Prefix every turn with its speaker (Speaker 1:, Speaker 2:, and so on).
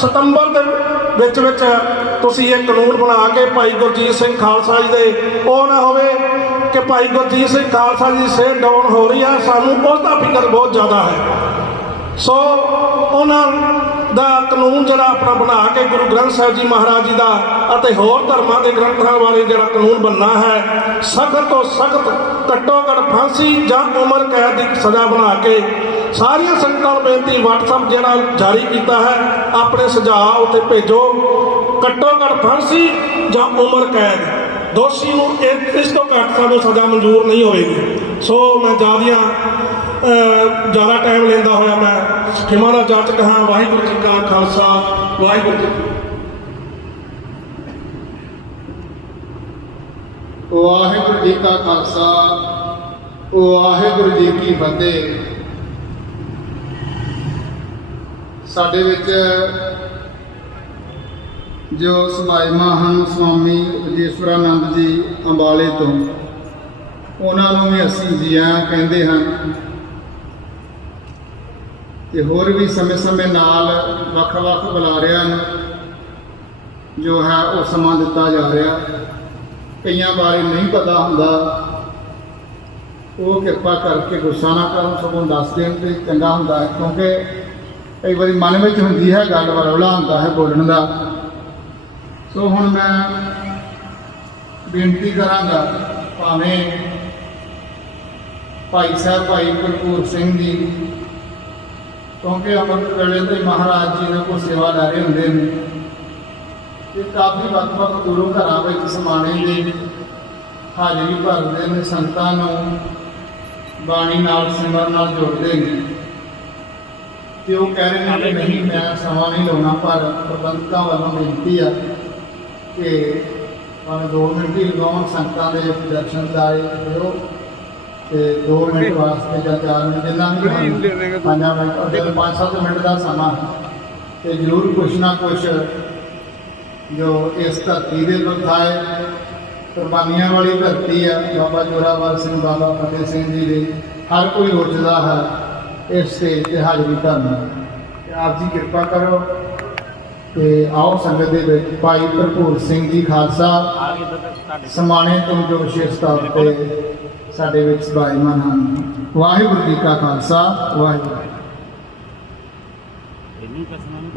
Speaker 1: ਸਤੰਬਰ ਦੇ ਵਿੱਚ ਵਿੱਚ ਤੁਸੀਂ ਇਹ ਕਾਨੂੰਨ ਬਣਾ ਕੇ ਭਾਈ ਗੁਰਜੀਤ ਸਿੰਘ ਖਾਲਸਾ ਜੀ ਦੇ, ਉਹ ਨਾ ਹੋਵੇ ਕਿ ਭਾਈ ਗੁਰਜੀਤ ਸਿੰਘ ਖਾਲਸਾ ਜੀ ਦੀ ਸਿਹਤ ਡਾਊਨ ਹੋ ਰਹੀ ਹੈ ਸਾਨੂੰ ਉਸ ਦਾ ਫਿਕਰ ਬਹੁਤ ਜ਼ਿਆਦਾ ਹੈ। ਸੋ ਉਹਨਾਂ ਦਾ ਕਾਨੂੰਨ ਜਿਹੜਾ ਆਪਣਾ ਬਣਾ ਕੇ ਗੁਰੂ ਗ੍ਰੰਥ ਸਾਹਿਬ ਜੀ ਮਹਾਰਾਜ ਜੀ ਦਾ ਅਤੇ ਹੋਰ ਧਰਮਾਂ ਦੇ ਗ੍ਰੰਥਾਂ ਬਾਰੇ ਜਿਹੜਾ ਕਾਨੂੰਨ ਬਣਨਾ ਹੈ, ਸਖਤ ਤੋਂ ਸਖਤ ਘੱਟੋ ਘੱਟ ਫਾਂਸੀ ਜਾਂ ਉਮਰ ਕੈਦ ਦੀ ਸਜ਼ਾ ਬਣਾ ਕੇ ਸਾਰੀਆਂ ਸੰਗਤਾਂ ਨੂੰ ਬੇਨਤੀ, WhatsApp ਜਿਹੜਾ ਜਾਰੀ ਕੀਤਾ ਹੈ, ਆਪਣੇ ਸੁਝਾਅ ਉੱਤੇ ਭੇਜੋ। ਘੱਟੋ ਘੱਟ ਫਾਂਸੀ ਜਾਂ ਉਮਰ ਕੈਦ। ਦੋਸ਼ੀ ਨੂੰ ਇਸ ਤੋਂ ਘੱਟ ਸਾਨੂੰ ਸਜ਼ਾ ਮਨਜ਼ੂਰ ਨਹੀਂ ਹੋਵੇਗੀ। ਸੋ ਮੈਂ ਜਿਆਦੀਆਂ ਜ਼ਿਆਦਾ ਟਾਈਮ ਲੈਂਦਾ ਹੋਇਆ ਮੈਂ। ਖਿਮਾ ਦਾ ਜਾਚਕ ਹਾਂ ਵਾਹਿਗੁਰੂ ਜੀ ਕਾ ਖਾਲਸਾ, ਵਾਹਿਗੁਰੂ ਜੀ
Speaker 2: ਵਾਹਿਗੁਰੂ ਜੀ ਕਾ ਖਾਲਸਾ, ਵਾਹਿਗੁਰੂ ਜੀ ਕੀ ਫਤਿਹ। ਸਾਡੇ ਵਿੱਚ ਜੋ ਸਮਾਇਮਾ ਹਨ ਸੁਆਮੀ ਵਿਜੇਸ਼ਵਰਾਨੰਦ ਜੀ ਅੰਬਾਲੇ ਤੋਂ, ਉਹਨਾਂ ਨੂੰ ਵੀ ਅਸੀਂ ਜੀਆਂ ਕਹਿੰਦੇ ਹਨ। ਤੇ ਹੋਰ ਵੀ ਸਮੇਂ-ਸਮੇਂ ਨਾਲ ਵੱਖ-ਵੱਖ ਬੁਲਾਰਿਆਂ ਨੂੰ ਜੋ ਹੈ ਉਹ ਸਮਾਂ ਦਿੱਤਾ ਜਾ ਰਿਹਾ। ਕਈਆਂ ਬਾਰੇ ਨਹੀਂ ਪਤਾ ਹੁੰਦਾ। ਉਹ ਕਿਰਪਾ ਕਰਕੇ ਗੁੱਸਾ ਨਾ ਕਰਨ, ਸਗੋਂ ਦੱਸ ਦੇਣ ਤੇ ਚੰਗਾ ਹੁੰਦਾ ਹੈ, ਕਿਉਂਕਿ ਕਈ ਵਾਰੀ ਮਨ ਵਿੱਚ ਹੁੰਦੀ ਹੈ, ਗੱਲ ਵਰਵਲਾ ਹੁੰਦਾ ਹੈ ਬੋਲਣ ਦਾ। ਸੋ ਹੁਣ ਮੈਂ ਬੇਨਤੀ ਕਰਾਂਗਾ, ਭਾਵੇਂ ਭਾਈ ਸਾਹਿਬ, ਭਾਈ ਭਰਪੂਰ ਸਿੰਘ ਜੀ, ਕਿਉਂਕਿ ਅੰਮ੍ਰਿਤ ਵੇਲੇ ਤੇ ਮਹਾਰਾਜ ਜੀ ਨੇ ਕੋਈ ਸੇਵਾ ਲੈ ਰਹੇ ਹੁੰਦੇ ਨੇ, ਇਹ ਕਾਫੀ ਵੱਖ-ਵੱਖ ਗੁਰੂ ਘਰਾਂ ਵਿੱਚ ਸਮਾਣੇ ਦੇ ਹਾਜ਼ਰੀ ਭਰਦੇ ਨੇ, ਸੰਤਾਂ ਨੂੰ ਬਾਣੀ ਨਾਲ, ਸਿਮਰਨ ਨਾਲ ਜੋੜਦੇ ਨੇ। ਤੇ ਉਹ ਕਹਿ ਰਹੇ ਨੇ ਕਿ ਨਹੀਂ ਮੈਂ ਸਮਾਂ ਨਹੀਂ ਲਾਉਣਾ ਪਰ ਪ੍ਰਬੰਧਕਾਂ ਵੱਲੋਂ ਬੇਨਤੀ ਆ ਕਿ ਭਾਵੇਂ 2 ਮਿੰਟ ਹੀ ਲਗਾਉਣ ਸੰਤਾਂ ਦੇ ਦਰਸ਼ਨ ਦਾਏ ਕਰੋ ਤੇ 2 ਮਿੰਟ ਵਾਸਤੇ ਜਾਂ 4 ਮਿੰਟ ਜਿੰਨਾ ਵੀ ਤੁਹਾਨੂੰ ਪੰਜਾਂ ਮਿੰਟ ਅਤੇ 5-7 ਮਿੰਟ ਦਾ ਸਮਾਂ ਤੇ ਜ਼ਰੂਰ ਕੁਛ ਨਾ ਕੁਛ ਜੋ ਇਸ ਧਰਤੀ ਦੇ ਬਰਥਾਏ ਕੁਰਬਾਨੀਆਂ ਵਾਲੀ ਧਰਤੀ ਆ ਬਾਬਾ ਜੋਰਾਵਰ ਸਿੰਘ ਬਾਬਾ ਫਤਿਹ ਸਿੰਘ ਜੀ ਦੇ ਹਰ ਕੋਈ ਰੋਚਦਾ ਹੈ। ਇਸ ਸਟੇਜ ਤੇ ਹਾਜ਼ਰੀ ਕਰਨਾ ਤੇ ਆਪ ਜੀ ਕਿਰਪਾ ਕਰੋ। ਤੇ ਆਓ ਸੰਗਤ ਦੇ ਵਿੱਚ। ਭਾਈ ਭਰਪੂਰ ਸਿੰਘ ਜੀ ਖਾਲਸਾ, ਸਮਾਣੇ ਤੋਂ ਜੋ ਵਿਸ਼ੇਸ਼ ਤੌਰ ਤੇ ਸਾਡੇ ਵਿੱਚ ਸਬਾਈਮਾਨ ਹਨ। ਵਾਹਿਗੁਰੂ ਜੀ ਕਾ ਖਾਲਸਾ, ਵਾਹਿਗੁਰੂ
Speaker 3: ਇਹਨੂੰ ਕਸਮਾਂ ਨੂੰ